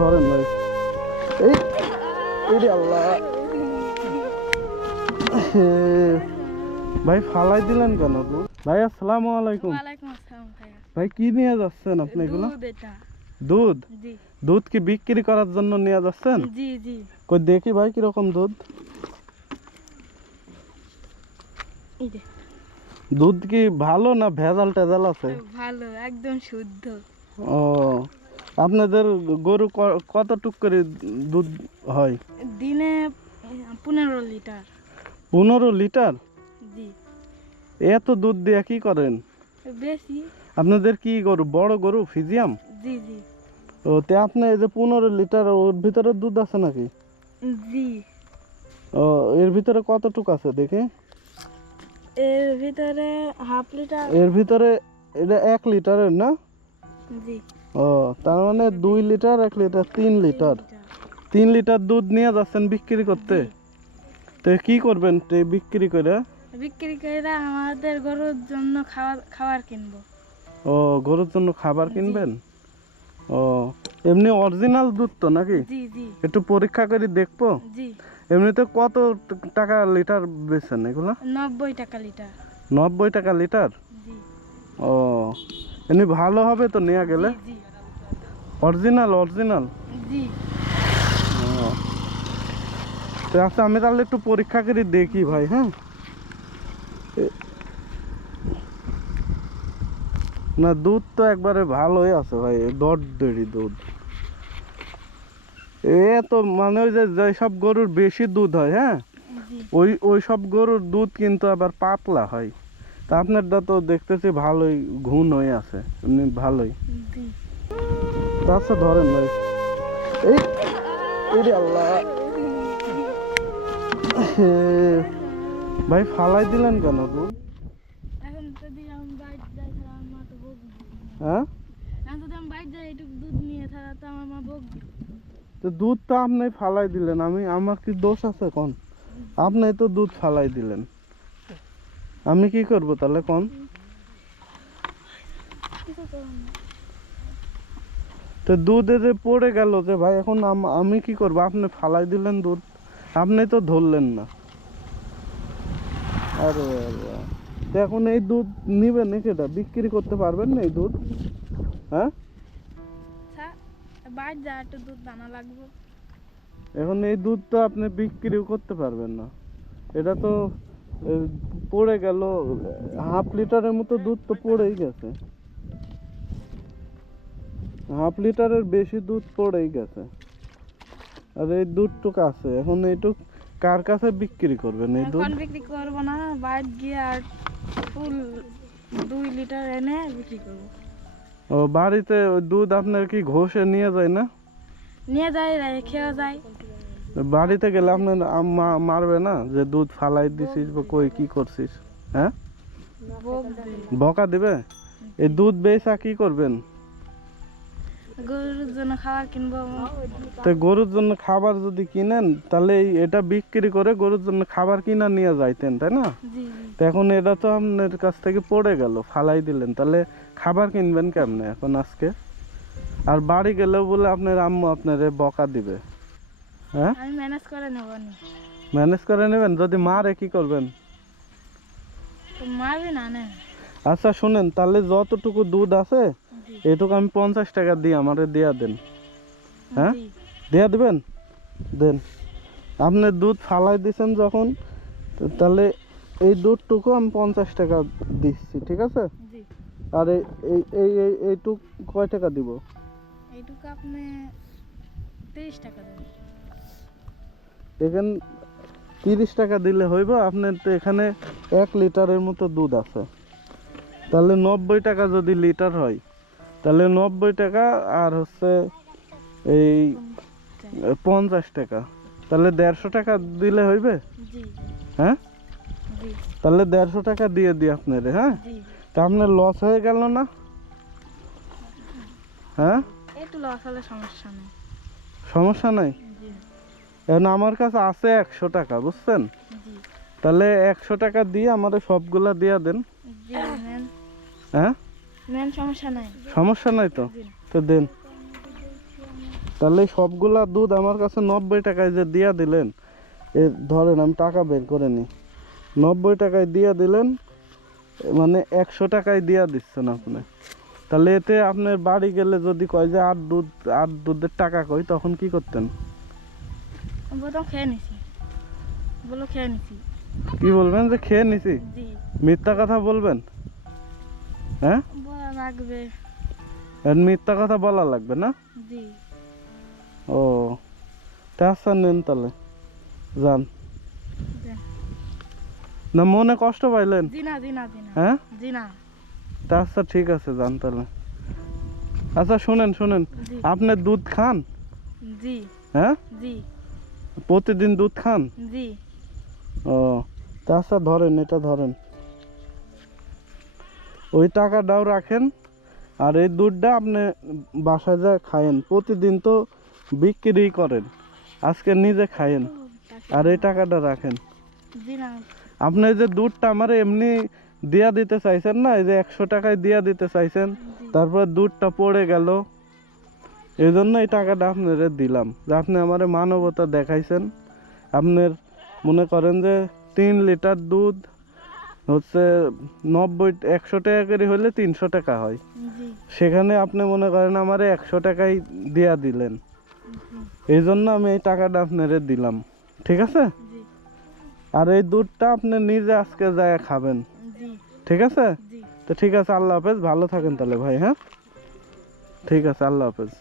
ধরেন ভাই। এই এই আল্লাহ। ভাই ফালাই দিলেন কেন? ভাই আসসালামু আলাইকুম। ওয়ালাইকুম ভাই কি নিয়ে যাচ্ছেন আপনি এগুলো? দুধ দুধ? কি বিক্রি করার জন্য নিয়ে যাচ্ছেন? কই দেখি ভাই কীরকম দুধ। দুধ কি ভালো না ভেজাল টেজাল আছে? ভালো একদম শুদ্ধ। ও আপনাদের গরু ক- কতটুক করে দুধ হয়? দিনে পনেরো লিটার। পনেরো লিটার? জি। এত দুধ দিয়ে কি করেন? বেশি। আপনাদের কি গরু বড় গরু ফিজিয়াম? জি জি। ও তে আপনি এই যে পনেরো লিটার ওর ভিতরে দুধ আছে নাকি? জি। ও এর ভিতরে কতটুক আছে দেখে? এর ভিতরে হাফ লিটার এর ভিতরে এটা এক লিটারের না? জি। ও তার মানে দুই লিটার এক লিটার তিন লিটার। তিন লিটার দুধ নিয়ে যাচ্ছেন বিক্রি করতে? তো কি করবেন বিক্রি করে? বিক্রি করে আমাদের গরুর জন্য খাবার খাবার কিনবো। ও গরুর জন্য খাবার কিনবেন? ও এমনি অরিজিনাল দুধ তো নাকি? জি জি। একটু পরীক্ষা করে দেখব? জি। এমনিতে কত টাকা লিটার বেচেন এগুলো? নব্বই টাকা লিটার। নব্বই টাকা লিটার? জি। ও এমনি ভালো হবে তো নেওয়া গেলে? জি। অরিজিনাল অরিজিনাল জি। ও তো আচ্ছা আমি তাহলে একটু পরীক্ষা করে দেখি ভাই হ্যাঁ? না দুধ তো একবারে ভালোই আছে ভাই দর দেড়ি দুধ। এ তো মানে ওই যে যেসব গরুর বেশি দুধ হয় হ্যাঁ? ওই ওই সব গরুর দুধ কিন্তু আবার পাতলা হয়। তা আপনারটা তো দেখতেছি ভালোই ঘুণ হয়ে আছে এমনি ভালোই। আচ্ছা ধরেন ভাই। এই এই আল্লাহ। ভাই ফালাই দিলেন কেন হ্যাঁ? তো দুধ তো আপনি ফালাই দিলেন। আমি আমার কি দোষ আছে কোন? আপনি তো দুধ ফালাই দিলেন। আমি কি করব তাহলে কোন? তো দুধ যে পড়ে গেল যে ভাই এখন আম- আমি কি করব? আপনি ফালাই দিলেন দুধ আপনি তো ধরলেন না। আরে তো এখন এই দুধ নিবেন নাকি এটা বিক্রি করতে পারবেন না এই দুধ? হ্যাঁ? আচ্ছা এখন এই দুধ তো আপনি বিক্রিও করতে পারবেন না। এটা তো পড়ে গেল হাফ লিটারের মতো দুধ তো পড়েই গেছে। হাফ লিটারের বেশি দুধ পড়েই গেছে। আর এই দুধটুক আছে। এখন এইটুক কার কাছে বিক্রি করবেন এই দুধ? বিক্রি করব না বাইরে গিয়ে আর ফুল দুই লিটার এনে বিক্রি করব। ও বাড়িতে ওই দুধ আপনার কি ঘষে নিয়ে যায় না? নিয়ে যায় রেখেও যাই বাড়িতে গেলে আপনার আম্মা মারবে না যে দুধ ফালাই দিছিস বা কই কি করছিস হ্যাঁ? বকা দিবে? এই দুধ বেচা কি করবেন? গরুর জন্য খাবার কিনবো। তো গরুর জন্য খাবার যদি কিনেন তাহলে এটা বিক্রি করে গরুর জন্য খাবার কিনা নিয়ে যাইতেন তাই না? তো এখন এটা তো আপনার কাছ থেকে পড়ে গেল ফালাই দিলেন। তাহলে খাবার কিনবেন কেমনে এখন আজকে? আর বাড়ি গেলেও বলে আপনার আম্মু আপনারে বকা দিবে। হ্যাঁ? আমি ম্যানেজ করে নেব ম্যানেজ করে নেবেন? যদি মারে কি করবেন? মারবি না। আচ্ছা শুনেন তাহলে যতটুকু দুধ আছে এটুকু আমি পঞ্চাশ টাকা দিই আমারে দিয়া দেন। হ্যাঁ? দেয়া দিবেন? দেন। আপনি দুধ ফালাই দিছেন যখন তাহলে এই দুধটুকু আমি পঞ্চাশ টাকা দিচ্ছি ঠিক আছে? আর এই এই এই এই এইটুক কয় টাকা দিব? এইটুকু আপনি তিরিশ টাকা দেবেন এখানে তিরিশ টাকা দিলে হইব আপনার তো এখানে এক লিটারের মতো দুধ আছে। তাহলে নব্বই টাকা যদি লিটার হয় তাহলে নব্বই টাকা আর হচ্ছে এই পঞ্চাশ টাকা। তাহলে দেড়শো টাকা দিলে হইবে? হ্যাঁ? তাহলে দেড়শো টাকা দিয়ে দিই আপনারে হ্যাঁ? তা আপনার লস হয়ে গেল না? হ্যাঁ? একটু লস হলে সমস্যা নেই। সমস্যা নাই? এখন আমার কাছে আছে একশো টাকা বুঝছেন? তাহলে একশো টাকা দিয়ে আমাদের সবগুলা দিয়ে দেন। হ্যাঁ? নেন সমস্যা নাই। সমস্যা নাই তো? তো দেন। তাহলে সবগুলা দুধ আমার কাছে নব্বই টাকায় যে দিয়া দিলেন এ ধরেন আমি টাকা বের করে নিই। নব্বই টাকায় দিয়া দিলেন মানে একশো টাকায় দিয়া দিচ্ছেন আপনি। তাহলে এতে আপনার বাড়ি গেলে যদি কয় যে আর দুধ আর দুধের টাকা কই তখন কি করতেন? খেয়ে নিছি। বলো খেয়ে নিছি। কি বলবেন যে খেয়ে নিছি? মিথ্যা কথা বলবেন? হ্যাঁ? বলা লাগবে। মিথ্যা কথা বলা লাগবে না? জি। ও আচ্ছা নেন তাহলে। যান। না মনে কষ্ট পাইলেন? হ্যাঁ? তা আচ্ছা ঠিক আছে যান তাহলে। আচ্ছা শুনেন শুনেন। আপনি দুধ খান? জি। হ্যাঁ? জি। প্রতিদিন দুধ খান? জি। ও তা আচ্ছা ধরেন এটা ধরেন। ওই টাকাটাও রাখেন, আর এই দুধটা আপনি বাসায় যা খায়েন, প্রতিদিন তো বিক্রি করেন, আজকে নিজে খায়েন, আর এই টাকাটা রাখেন। আপনি যে দুধটা আমার এমনি দিয়া দিতে চাইছেন না, এই যে একশো টাকায় দিয়া দিতে চাইছেন, তারপর দুধটা পড়ে গেল, এই জন্য এই টাকাটা আপনারে দিলাম, যে আপনি আমার মানবতা দেখাইছেন। আপনার মনে করেন যে তিন লিটার দুধ হচ্ছে নব্বই একশো টাকা করে হলে তিনশো টাকা হয়। সেখানে আপনি মনে করেন আমার একশো টাকাই দিয়া দিলেন। এই জন্য আমি এই টাকাটা আপনারে দিলাম। ঠিক আছে? আর এই দুধটা আপনি নিজে আজকে যায় খাবেন। ঠিক আছে? তো ঠিক আছে আল্লাহ হাফেজ। ভালো থাকেন তাহলে ভাই হ্যাঁ? ঠিক আছে আল্লাহ হাফেজ।